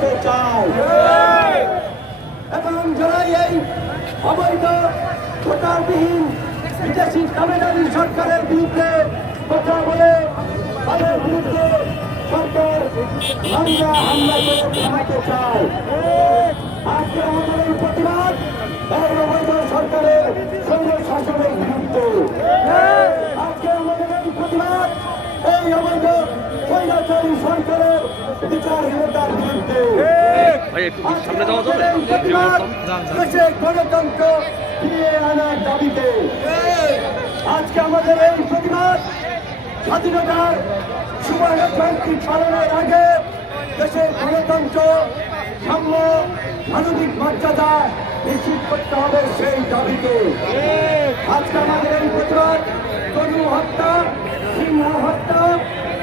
করতে চায় এবং যারা এই অবৈধ ভোটারবিহীন বিদেশি তামিলনাড়ু সরকারের বিরুদ্ধে কথা বলে, তাদের বিরুদ্ধে সরকার হামলা হামলা করে থামাতে চায়। আজকে আমাদের প্রতিবাদ সরকারের সৈন্য শাসনের একটু সামনে যাওয়া যাবে দেশে গণতন্ত্র ফিরিয়ে দাবিতে আজকে আমাদের এই প্রতিবাদ স্বাধীনতার সুবর্ণ জয়ন্তী পালনের আগে দেশে গণতন্ত্র সাম্য মানবিক মর্যাদা নিশ্চিত করতে হবে সেই দাবিতে আজকে আমাদের এই প্রতিবাদ তনু হত্যা সিংহ হত্যা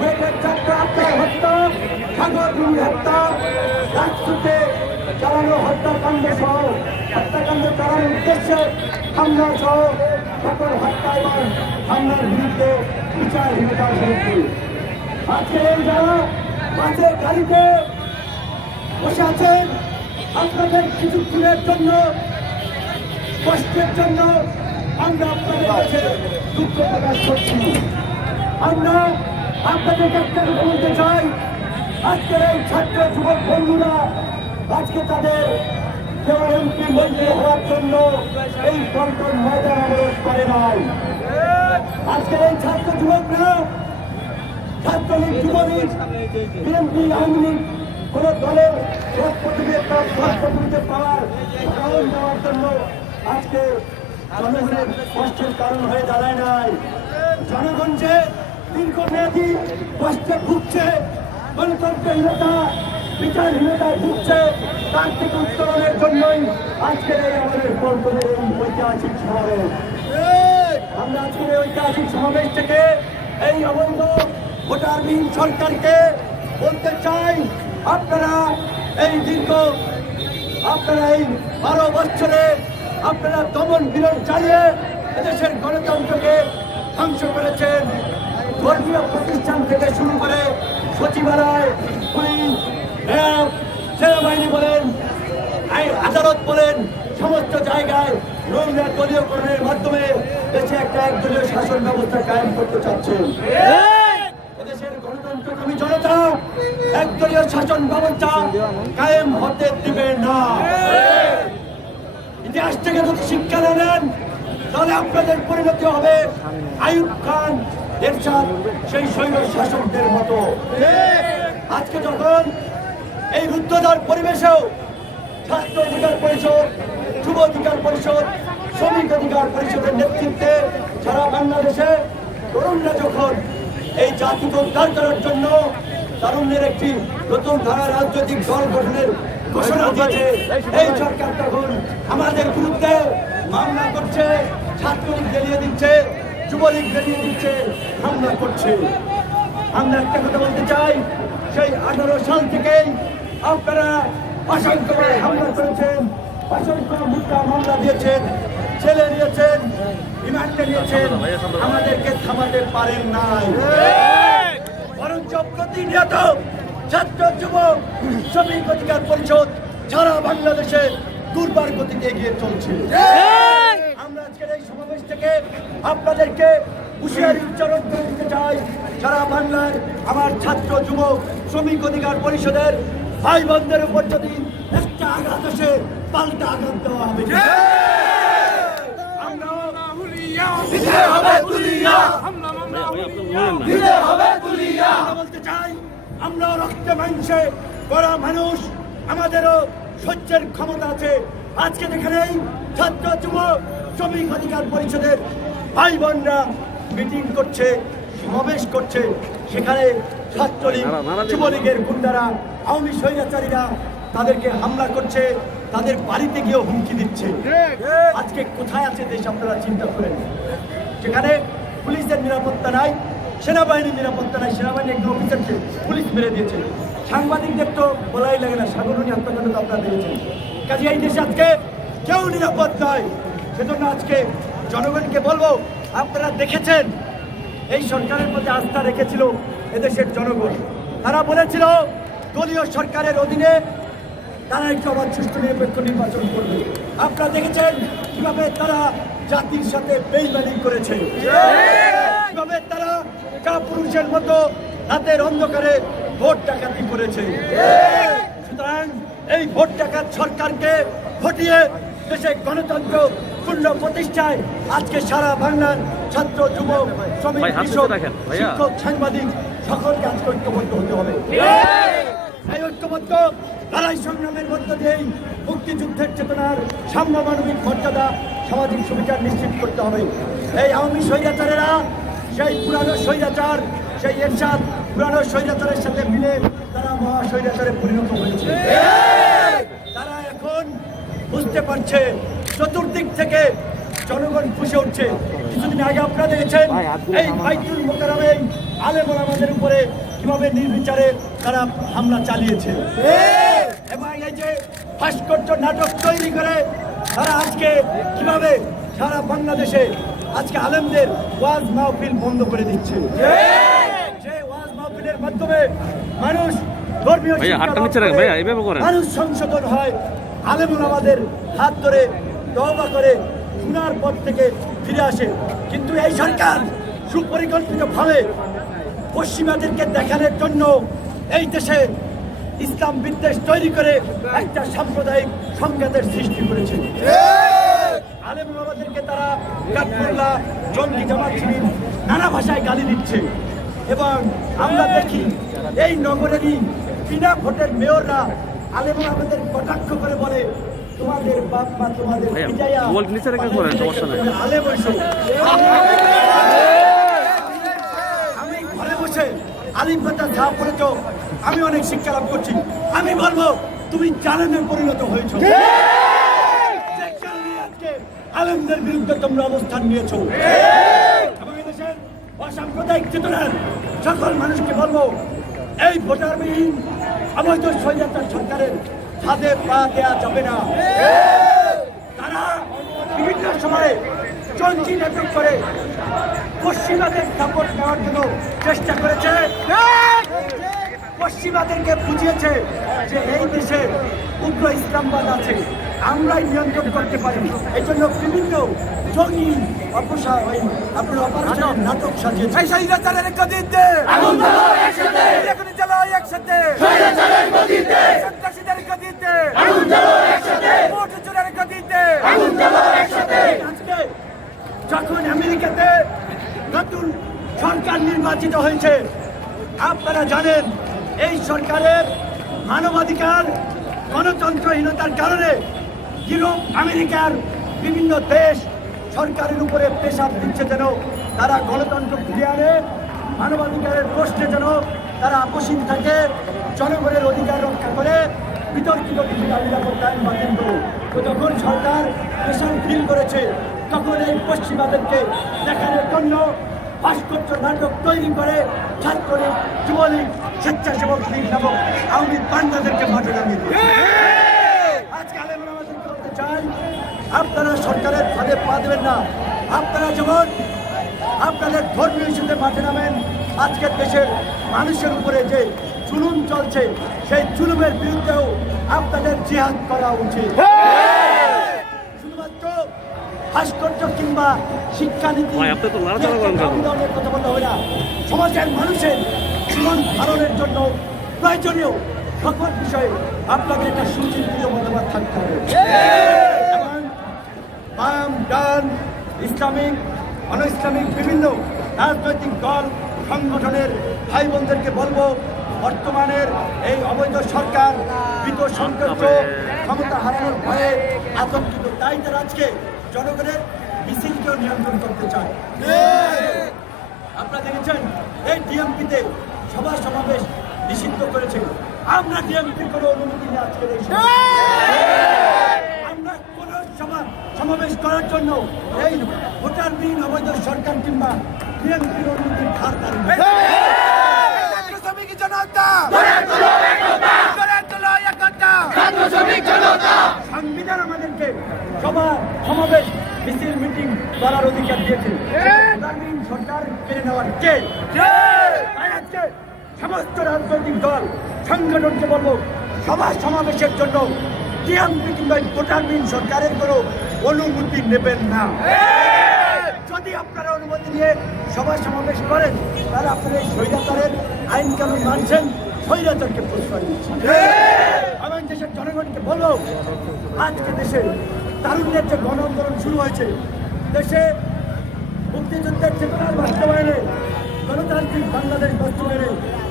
ওয়েটের চারটা আত্মার হত্যা সাগর রুমি হত্যা রাজপুতে চালানো হত্যাকাণ্ড সহ হত্যাকাণ্ড চালানোর উদ্দেশ্যে হামলা সহ সকল হত্যা এবং হামলার বিরুদ্ধে বিচারহীনতার বিরুদ্ধে আজকে এই যারা বাসের গাড়িতে বসে আছেন। আমরা আপনাদেরকে একটা বলতে চাই, আজকের এই ছাত্র যুবক বন্ধুরা, আজকে তাদের কেউ এমপি মন্ত্রী হওয়ার জন্য এই অবরোধ করে নাই। আজকের এই ছাত্র যুবকরা, ছাত্রলীগ যুবলীগ বিএনপি, আওয়ামী লীগ, কোন দলের কারণ জন্য আজকে জনগণের কষ্টের কারণ হয়ে দাঁড়ায় নাই। জনগণ যে দীর্ঘমেয়াদী কষ্টে ভুগছে গণতন্ত্রহীনতা বিচারহীনতায় ভুগছে তার থেকে উত্তরণের জন্যই আজকের এই আমাদের কর্তব্যের এই ঐতিহাসিক সমাবেশ। আমরা আজকের ঐতিহাসিক সমাবেশ থেকে এই অবৈধ ভোটারবিহীন সরকারকে বলতে চাই, আপনারা এই দীর্ঘ, আপনারা এই বারো বছরে আপনারা দমন বিরোধ চালিয়ে এদেশের গণতন্ত্রকে ধ্বংস করেছেন। ধর্মীয় প্রতিষ্ঠান থেকে শুরু করে সচিবালয়, পুলিশ সেনাবাহিনী বলেন আদালত বলেন, সমস্ত জায়গায় নোংরা দলীয়করণের মাধ্যমে দেশে একটা একদলীয় শাসন ব্যবস্থা কায়েম করতে চাচ্ছেন এদেশের গণতন্ত্রকামী জনতা একদলীয় শাসন ব্যবস্থা কায়েম হতে দিবে না। ইতিহাস থেকে যদি শিক্ষা না তাহলে আপনাদের পরিণতি হবে আয়ুব খান এরশাদ সেই সৈন্য শাসকদের মতো। আজকে যখন এই রুদ্ধদার পরিবেশেও ছাত্র অধিকার পরিষদ, যুব অধিকার পরিষদ, শ্রমিক অধিকার পরিষদের নেতৃত্বে সারা বাংলাদেশে তরুণরা যখন এই জাতিকে উদ্ধার করার জন্য তরুণের একটি নতুন ধারা রাজনৈতিক দল গঠনের ঘোষণা দিয়েছে, এই সরকার তখন আমাদের বিরুদ্ধে মামলা করছে, ছাত্রলীগ জ্বালিয়ে দিচ্ছে। যুবলীগ জ্বালিয়ে দিচ্ছে হামলা করছে। আমরা একটা কথা বলতে চাই, সেই আঠারো সাল থেকেই আপনারা অসংখ্য হামলা করেছেন অসংখ্য মিথ্যা মামলা দিয়েছেন, ছেলে নিয়েছেন রিমান্ডে নিয়েছেন, আমাদেরকে থামাতে পারেন নাই। বরঞ্চ প্রতিনিয়ত ছাত্র যুবক, শ্রমিক অধিকার পরিষদ সারা বাংলাদেশে দুর্বার গতিতে এগিয়ে চলছে। আজকের এই সমাবেশ থেকে আপনাদেরকে হুঁশিয়ারি উচ্চারণ করে দিতে চাই। সারা বাংলার আমার ছাত্র যুবক শ্রমিক অধিকার পরিষদের ভাই বোনদের উপর যদি একটা আঘাত আসে পাল্টা আঘাত দেওয়া হবে। বলতে চাই আমরা রক্তে মাংসে মানুষ আমাদেরও সহ্যের ক্ষমতা আছে। আজকে যেখানেই ছাত্র যুবক শ্রমিক অধিকার পরিষদের ভাই বোনরা মিটিং করছে সমাবেশ করছে। সেখানে ছাত্রলীগ যুবলীগের গুন্ডারা আওয়ামী স্বৈরাচারীরা তাদেরকে হামলা করছে তাদের বাড়িতে গিয়েও হুমকি দিচ্ছে। আজকে কোথায় আছে দেশ আপনারা চিন্তা করেন। সেখানে পুলিশের নিরাপত্তা নাই সেনাবাহিনীর নিরাপত্তা নাই সেনাবাহিনী একজন অফিসারকে পুলিশ মেরে দিয়েছে। সাংবাদিকদের তো বলাই লাগে না সাগরণী হত্যাকাণ্ড তো আপনারা দেখেছেন। কাজে এই দেশে আজকে কেউ নিরাপদ নয়। সেজন্য আজকে জনগণকে বলব, আপনারা দেখেছেন, এই সরকারের প্রতি আস্থা রেখেছিল এদেশের জনগণ। তারা বলেছিল, দলীয় সরকারের অধীনে তারা একটি অবাধ সুষ্ঠু নিরপেক্ষ নির্বাচন করবে। আপনারা দেখেছেন কীভাবে তারা জাতির সাথে বেইমানি করেছে। কীভাবে তারা কাপুরুষের মতো রাতের অন্ধকারে ভোট ডাকাতি করেছে। সুতরাং এই ভোট ডাকাত সরকারকে হটিয়ে দেশে গণতন্ত্র পূর্ণ প্রতিষ্ঠায় আজকে সারা বাংলার ছাত্র যুবক শ্রমিক কৃষক। শিক্ষক সাংবাদিক সকলকে আজকে ঐক্যবদ্ধ হতে হবে। এই ঐক্যবদ্ধ লড়াই সংগ্রামের মধ্য দিয়েই মুক্তিযুদ্ধের চেতনার সাম্য মানবিক মর্যাদা সামাজিক সুবিচার নিশ্চিত করতে হবে। এই আওয়ামী স্বৈরাচারেরা সেই পুরানো স্বৈরাচার সেই এরশাদ পুরানো স্বৈরাচারের সাথে মিলে তারা মহা স্বৈরাচারে পরিণত হয়েছে। তারা এখন বুঝতে পারছে চতুর্দিক থেকে জনগণ ফুসে উঠছে। কিছুদিন আগে আপনারা দেখেছেন এই বাইতুল মোকারমে আলেম আমাদের উপরে কীভাবে নির্বিচারে তারা হামলা চালিয়েছে। এবং এই যে ভাস্কর্য নাটক তৈরি করে তারা আজকে কীভাবে সারা বাংলাদেশে আজকে আলেমদের ওয়াজ মাহফিল বন্ধ করে দিচ্ছে। যে ওয়াজ মাহফিলের মাধ্যমে মানুষ ধর্মীয়। মানুষ সংশোধন হয়। আলেমুল আমাদের হাত ধরে তওবা করে গুনার পথ থেকে ফিরে আসে। কিন্তু এই সরকার সুপরিকল্পিতভাবে পশ্চিমাদেরকে দেখানোর জন্য এই দেশে ইসলাম বিদ্বেষ তৈরি করে একটা সাম্প্রদায়িক সংঘাতের সৃষ্টি করেছে। আলেমুল আমাদেরকে তারা কাঠমোল্লা জঙ্গি জামাত শিবির নানা ভাষায় গালি দিচ্ছে। এবং আমরা দেখি এই নগরেরই বিনা ভোটের মেয়ররা আলেমুল আমাদের কটাক্ষ করে বলে তোমাদের বাপ মা তোমাদের পিটাইয়া মোবাইল নিচে রেখে করেন, সমস্যা নেই। আলেম হইছো। আমি ঘরে বসে আলিম কথা যা পড়েছ আমি অনেক শিক্ষা লাভ করছি। আমি বলব তুমি জালেমে পরিণত হয়েছো। যে আলেমদের বিরুদ্ধে তোমরা অবস্থান নিয়েছো। এবং এদেশের অসাম্প্রদায়িক চেতনার সকল মানুষকে বলব এই ভোটারবিহীন অবৈধ স্বৈরাচার সরকারের হাতে পা দেওয়া যাবে না। তারা বিভিন্ন সময়ে চঞ্চি নাটক করে পশ্চিমাদের সাপোর্ট নেওয়ার জন্য চেষ্টা করেছে। পশ্চিমাদেরকে বুঝিয়েছে যে এই দেশে উগ্র ইসলামবাদ আছে। আমরাই নিয়ন্ত্রণ করতে পারি। এই জন্য বিভিন্ন জঙ্গি অপসার ওই আপনার অপারেশন নাটক সাজিয়েছে। এই স্বৈরাচারের গদিতে আগুন জ্বালাও একসাথে। একসাথে স্বৈরাচারের গদিতে সন্ত্রাসীদের গদিতে আগুন জ্বালাও একসাথে আগুন জ্বালাও একসাথে আজকে যখন আমেরিকাতে নতুন সরকার নির্বাচিত হয়েছে আপনারা জানেন এই সরকারের মানবাধিকার গণতন্ত্রহীনতার কারণে ইউরোপ আমেরিকার বিভিন্ন দেশ সরকারের উপরে প্রেশার দিচ্ছে যেন তারা গণতন্ত্র ফিরিয়ে আনে। মানবাধিকারের প্রশ্নে যেন তারা আপসীন থাকে, জনগণের অধিকার রক্ষা করে। বিতর্কিত কিছু দাবিরা প্রত্যায়ন বাতিল করো তো যখন সরকার প্রেশার ফিল করেছে, তখন এই পশ্চিমাদেরকে দেখানোর জন্য ভাস্কর্য নাটক তৈরি করে ছাত্রলীগ, যুবলীগ, স্বেচ্ছাসেবক লীগ নামক আওয়ামী বান্দাদেরকে মাঠে নামিয়ে। আজকে আপনারা সরকারের ফাঁদে পা দেবেন না আপনারা যেমন আপনাদের ধর্মীয় ইস্যুতে মাঠে নামেন, আজকের দেশের মানুষের উপরে যে জুলুম চলছে সেই জুলুমের বিরুদ্ধেও আপনাদের জিহাদ করা উচিত। শুধুমাত্র ভাস্কর্য কিংবা শিক্ষানীতি কথা বলতে হবে না। সমাজের মানুষের জীবন ধারণের জন্য প্রয়োজনীয় সকল বিষয়ে আপনাকে একটা সুচিন্তিত মতামত থাকতে হবে। বাম ডান ইসলামিক অন ইসলামিক বিভিন্ন রাজনৈতিক দল সংগঠনের ভাই বোনদেরকে বলব বর্তমানের এই অবৈধ সরকার বিত ক্ষমতা হারানোর ভয়ে আতঙ্কিত তাই তারা আজকে জনগণের মিছিলকেও নিয়ন্ত্রণ করতে চায় আপনারা দেখেছেন এই ডিএমপিতে সভা সমাবেশ নিষিদ্ধ করেছে আমরা ডিএমপির কোনো অনুমতি এই সভায়। আমরা কোন সমাবেশ করার জন্য এই ভোটার বিহীন অবৈধ সরকার কিংবা বিএনপির অনুমতির ধার। ছাত্র শ্রমিক গড়ে তোলো একতা গড়ে তোলো একতা ছাত্র শ্রমিক জনতা সংবিধান আমাদেরকে আমাদেরকে সভা সমাবেশ মিছিল মিটিং করার অধিকার দিয়েছে। সরকার কেড়ে নেওয়ার কে? তাই আজকে সমস্ত রাজনৈতিক দল সংগঠনকে বলব সভা সমাবেশের জন্য টিএমপি কিংবা ভোটারবিহীন সরকারের কোনো অনুমতি নেবেন না। যদি আপনারা অনুমতি নিয়ে সভা সমাবেশ করেন, তাহলে আপনারা এই স্বৈরাচারের আইন কানুন মানছেন, স্বৈরাচারকে প্রশ্রয় দিচ্ছেন। আমার দেশের জনগণকে বলব আজকে দেশে তারুণ্যের যে গণ আন্দোলন শুরু হয়েছে, দেশে মুক্তিযুদ্ধের চেতনার বাস্তবায়নে গণতান্ত্রিক বাংলাদেশ বাস্তবায়নে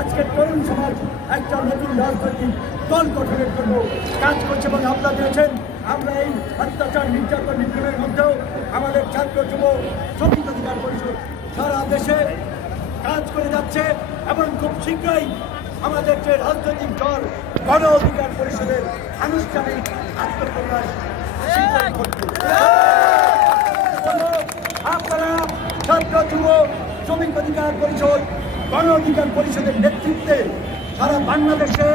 আজকের তরুণ সমাজ একটা নতুন রাজনৈতিক দল গঠনের জন্য কাজ করছে এবং আপনারা দিয়েছেন। আমরা এই অত্যাচার, নির্যাতন, নিপীড়নের মধ্যেও আমাদের ছাত্র যুব শ্রমিক অধিকার পরিষদ সারা দেশে কাজ করে যাচ্ছে এবং খুব শীঘ্রই আমাদের যে রাজনৈতিক দল, গণ অধিকার পরিষদের আনুষ্ঠানিক আপনারা ছাত্র যুব শ্রমিক অধিকার পরিষদ, গণ অধিকার পরিষদের নেতৃত্বে সারা বাংলাদেশে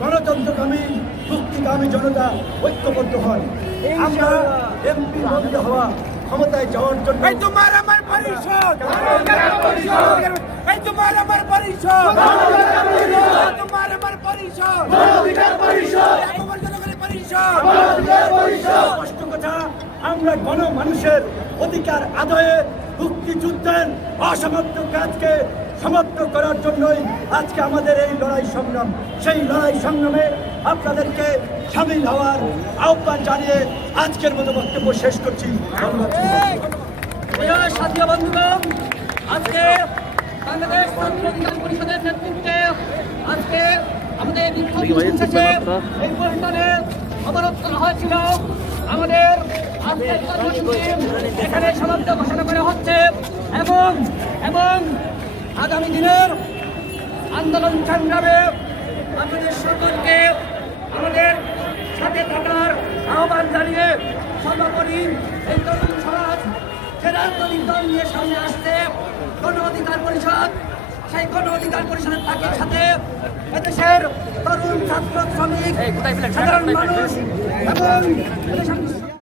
গণতন্ত্রকামী মুক্তিকামী জনতা ঐক্যবদ্ধ হন। আমরা এমপি মন্ত্রী হওয়া ক্ষমতায় যাওয়ার জন্য এই তোমার আমার পরিষদ। এই তোমার আমার পরিষদ। এই তোমার আমার পরিষদ। তোমার জনগণের পরিষদ। স্পষ্ট কথা আমরা গণ মানুষের অধিকার আদায়ে মুক্তিযুদ্ধের অসমাপ্ত কাজকে সমাপ্ত করার জন্যই আজকে আমাদের এই লড়াই সংগ্রাম। সেই লড়াই সংগ্রামে আপনাদেরকে সামিল হওয়ার আহ্বান জানিয়ে আজকের মতো বক্তব্য শেষ করছি। সাথীয় বন্ধুগণ আজকে বাংলাদেশ ছাত্র পরিষদের নেতৃত্বে আজকে আমাদের শেষে এই অনুষ্ঠানে অবরোধ করা হয়েছিল। আমাদের আজকের কর্মসূচি এখানে সমাপ্ত ঘোষণা করা হচ্ছে এবং এবং আগামী দিনের আন্দোলন সংগ্রামে আমাদের সকলকে আমাদের সাথে থাকার আহ্বান জানিয়ে সর্বোপরি এই তরুণ সমাজ যে রাজনৈতিক দল নিয়ে সামনে আসছে গণ অধিকার পরিষদ সেই গণ অধিকার পরিষদের তাকে সাথে এদেশের তরুণ ছাত্র শ্রমিক সাধারণ মানুষ এবং